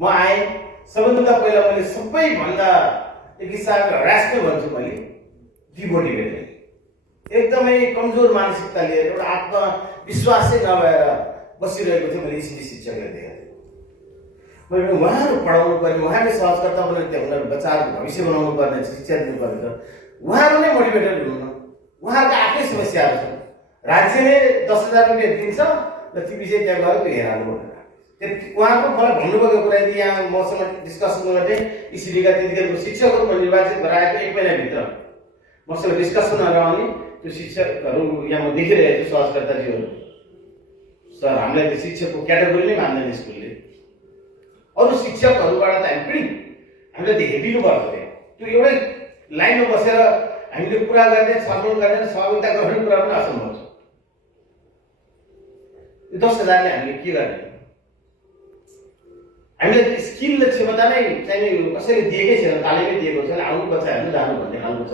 म आएँ, सबैभन्दा पहिला मैले सबैभन्दा एक हिसाबले ह्यारासमेन्ट भन्छु मैले, डिमोटिभेटेड, एकदमै कमजोर मानसिकता लिएर एउटा आत्मविश्वासै नभएर बसिरहेको थियो। मैले इसिडी शिक्षकलाई देखेको थिएँ। मैले उहाँहरू पढाउनु पर्ने, उहाँले सहजकर्ता बनाएर त्यो उनीहरू बच्चाहरूको भविष्य बनाउनु पर्ने, शिक्षा दिनुपर्ने छ। उहाँहरू नै मोटिभेटेड हुनुहुन्न, उहाँहरूको आफ्नै समस्याहरू छ। राज्यले 10,000 रुपियाँ दिन्छ र ती विषय त्यहाँ गएर हेराल्नु भनेर उहाँको मलाई भन्नुभएको कुरा यदि यहाँ मसँग डिस्कसन गर्ने इसिडीका त्यतिखेरको शिक्षकहरू निर्वाचित गराएको 1 महिनाभित्र मसँग डिस्कसनहरू आउने त्यो शिक्षकहरू यहाँ म देखिरहेको छु। सहजकर्ताजीहरू सर, हामीलाई त्यो शिक्षकको क्याटेगोरी नै मान्दैन स्कुलले। अरू शिक्षकहरूबाट त हामी पनि हामीलाई त हेपिनुपर्छ। त्यो एउटै लाइनमा बसेर हामीले कुरा गर्ने, छलफल गर्ने र सहभागिता गर्ने कुरा पनि असम्भव छ। यो 10,000ले हामीले के गर्ने? हामीले स्किल र क्षमता नै चाहिँ कसैले दिएकै छैन, तालिमै दिएको छैन। आउनु बच्चाहरू जानु भन्ने खालको छ।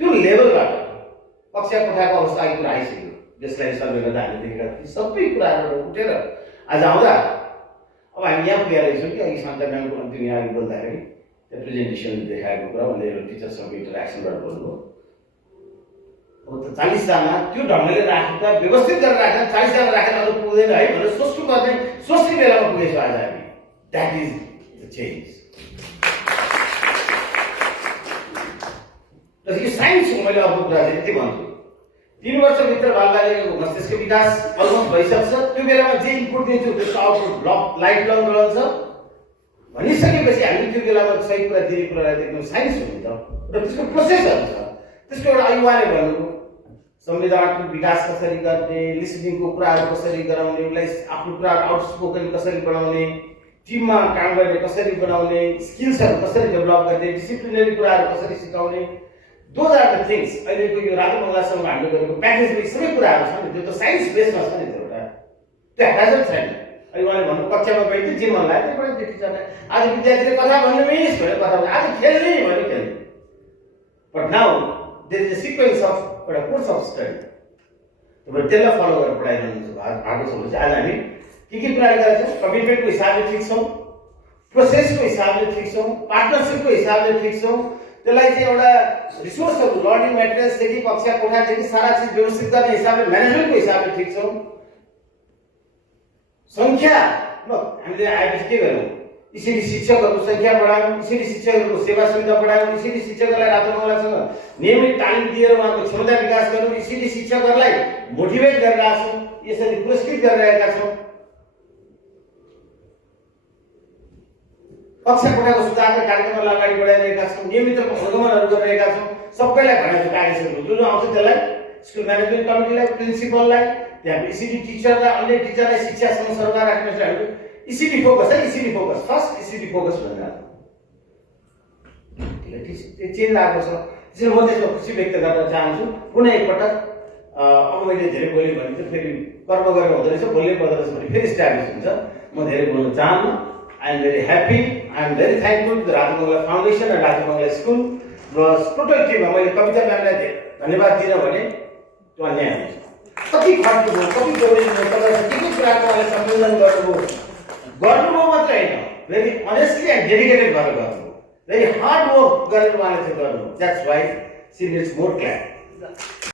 त्यो लेभलबाट कक्षा कोठाको अवस्था आइपुग्यो, आइसक्यो। जसलाई सर्वे गर्दा हामीले देखेका थियौँ सबै कुराहरू उठेर आज आउँदा अब हामी यहाँ पुगेर रहेछौँ कि अघि शान्ता म्यामको अन्तिम यहाँ बोल्दाखेरि त्यो प्रेजेन्टेसन देखाएको कुरा उनले टिचरसँग इन्टरेक्सनबाट बोल्नुभयो। अब त 40 जना त्यो ढङ्गले राखेर व्यवस्थित गरेर राखेर 40 जना राखेर अरू पुग्दैन है भनेर सोच्नुपर्ने सोच्ने बेलामा पुगेछौँ आज हामी। That is the change. यो साइन्सको मैले अर्को कुरा चाहिँ यति भन्छु, 3 वर्षभित्र बालबालिकाको मस्तिष्क विकास अलमोस्ट भइसक्छ। त्यो बेलामा जे इनपुट दिन्छु त्यसको आउटपुट लाइफ लङ रहन्छ भनिसकेपछि हामी त्यो बेलामा सही कुरा दिने कुरालाई देख्नु साइन्स हो नि त। र त्यसको प्रोसेसहरू छ। त्यसको एउटा अयुवाले भन्नु संवेदनात्मक विकास कसरी गर्ने, लिसनिङको कुराहरू कसरी गराउने, उसलाई आफ्नो कुराहरू आउटस्पोकन कसरी बनाउने, टिममा काम गर्ने कसरी बनाउने, स्किल्सहरू कसरी डेभलप गर्ने, डिसिप्लिनरी कुराहरू कसरी सिकाउने, दोज आर द थिङ्स। अहिलेको यो रातो बङ्गलासँग हामीले गरेको प्याकेजमा सबै कुराहरू छ नि, त्यो त साइन्स बेसमा छ नि। त्यो एउटा त्यो हेजर छैन। अहिले उहाँले भन्नु कक्षामा गइदियो जे मन लाग्यो त्यो त्यो टिचरलाई आज विद्यार्थीले कथा भन्नु मिस भनेर कथा भन्नु, आज खेल्ने भन्यो खेल्ने। But now there is a sequence of एउटा कोर्स अफ स्टडी। तपाईँ त्यसलाई फलो गरेर पढाइरहनु भएको छ भने आज हामी के कुराले गरेका छौँ? कमिटमेन्टको हिसाबले ठिक छौँ, प्रोसेसको हिसाबले ठिक छौँ, पार्टनरसिपको हिसाबले ठिक छौँ। त्यसलाई चाहिँ एउटा रिसोर्सहरू लर्निङ मेटेरियल्सदेखि कक्षा कोठादेखि सारा चिज व्यवस्थित गर्ने हिसाबले म्यानेजमेन्टको हिसाबले ठिक छौँ। सङ्ख्या ल हामीले आएपछि के गर्यौँ? इसिडी शिक्षकहरूको सङ्ख्या बढायौँ, इसिडी शिक्षकहरूको सेवा सुविधा बढायौँ, इसिडी शिक्षकहरूलाई रातो बङ्गलासँग नियमित तालिम दिएर उहाँको क्षमता विकास गर्यौँ, इसिडी शिक्षकहरूलाई मोटिभेट गरिरहेका छौँ, यसरी पुरस्कृत गरिरहेका छौँ। कक्षा कोठाको सुधारका कार्यक्रमलाई अगाडि बढाइरहेका छौँ, नियमित अनुगमनहरू गरिरहेका छौँ। सबैलाई भनेको कार्यक्रमहरू जो आउँछ त्यसलाई स्कुल म्यानेजमेन्ट कमिटीलाई, प्रिन्सिपललाई, त्यहाँ इसिडी टिचरलाई, अन्य टिचरलाई शिक्षासँग सरोकार राख्ने चाहिँ इसिडी फोकस है, इसिडी फोकस फर्स्ट, इसिडी फोकस भनेर त्यो चेन्ज आएको छ। त्यसैले म त्यसमा खुसी व्यक्त गर्न चाहन्छु। पुनः एकपटक अब मैले धेरै बोलेँ भने चाहिँ फेरि कर्म गरेर हुँदो रहेछ, बोल्नै पर्दो रहेछ भने फेरि इस्टाब्लिस हुन्छ। म धेरै बोल्न चाहन्न। I am very happy. I am very thankful to the Rato Bangla Foundation and Rato Bangla School. र टोटल टिममा मैले कविता म्यामलाई धन्यवाद दिन भने त्यो अन्याय हुन्छ। कति खट्नुभयो, कति जोडिनुभयो, तपाईँले के कुराको उहाँले सम्मेलन गर्नुभयो मात्रै होइन, भेरी अनेस्टली एन्ड डेडिकेटेड भएर गर्नुभयो, भेरी हार्ड वर्क गरेर उहाँले चाहिँ गर्नुभयो। That's why she needs more clap.